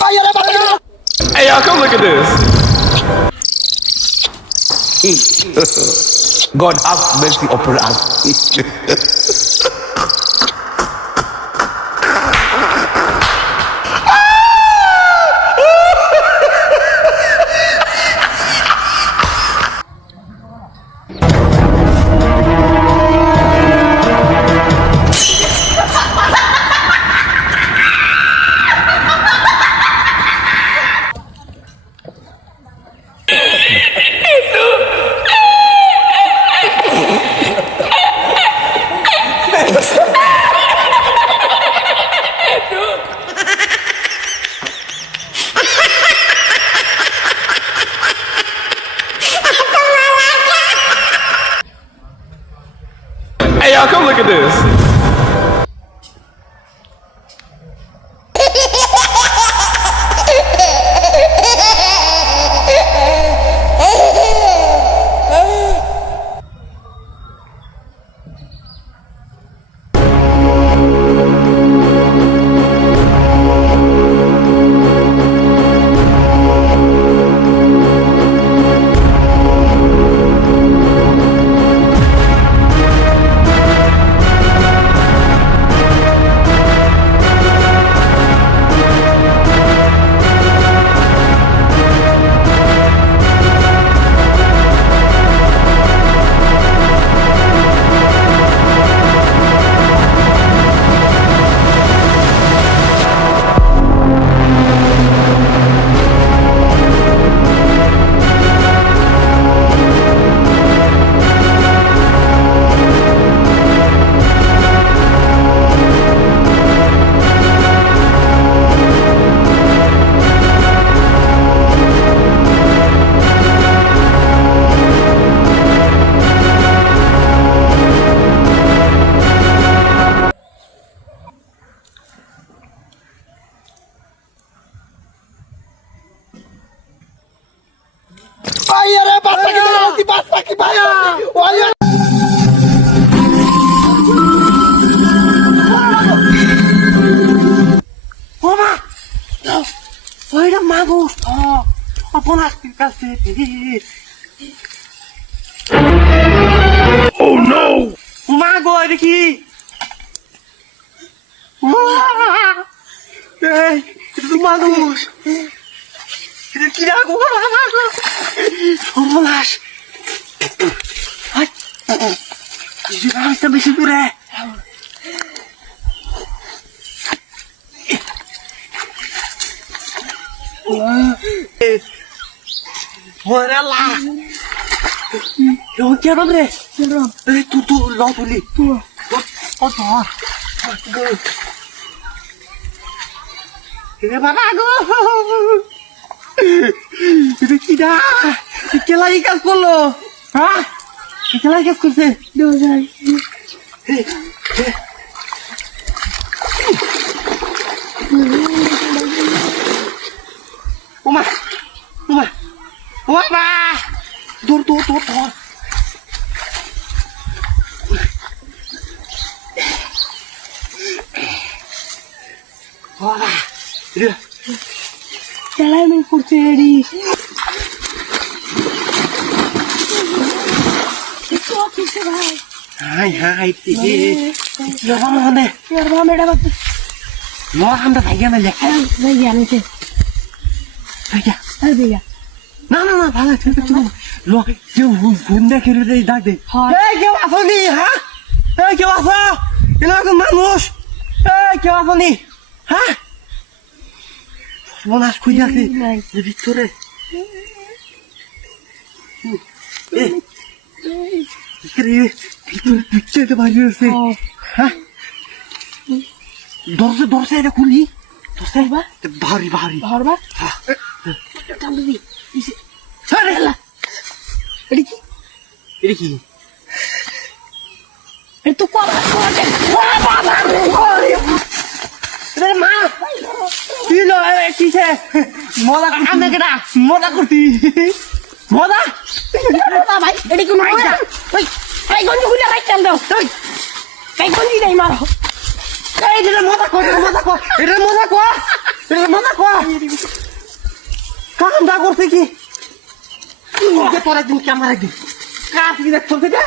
Hey, y'all, come look at this. God have mercy upon us. look at this. ওমা ওইটা মাগুর আপনার কাছে Oh no! মাগো এটা কি এই এটা তো মানুষ এটা কি রাগো সর্বনাশ রাস্তা বেশি করে ওরে লা Yo, ¿qué nombre? Eh, tú, tú, no, tú, li. Tú. Por favor. রে বাবা গো এটা কি না কেলাই কাজ Ah, aquela que eu escutei. Deus aí. Uma, uma, uma. Dor, dor, dor, dor. Olá, Ela é meu porteirinho. হাই হাই লহাম হনে লহাম এটা বাপ তো ভাইয়া মেলে। ভাইয়া মেলে ভাইয়া আর না না না ভালো ঠিক আছে লো কেউ গুন্ডা খেলে রে মানুষ। এই কেউ আসনি হ্যাঁ মনে আস খুঁজে এই ভিতরে ভিতরে বাইরে আছে হ্যাঁ? দরজা দরজা এটা খুলি। দরজা বা ভারী ভারী। বাহর বা হ্যাঁ চালু দি। ছাড়ে। এটা কি? এটা কি? এটা তো কোয়া কোয়া মা। কি লো এ কিসে মজা আমি মজা করতি। মজা? না ভাই এটা কোন মজা? গঞ্জিগুলো রাখতাম দাও। তুই এই গঞ্জি নাই মারো। এই এটা মজা কর মজা কর এটা মজা কর এটা মজা কর। দা করছে কি? তোর একদিন ক্যামেরা একদিন কাজ কি দেখছ সেটা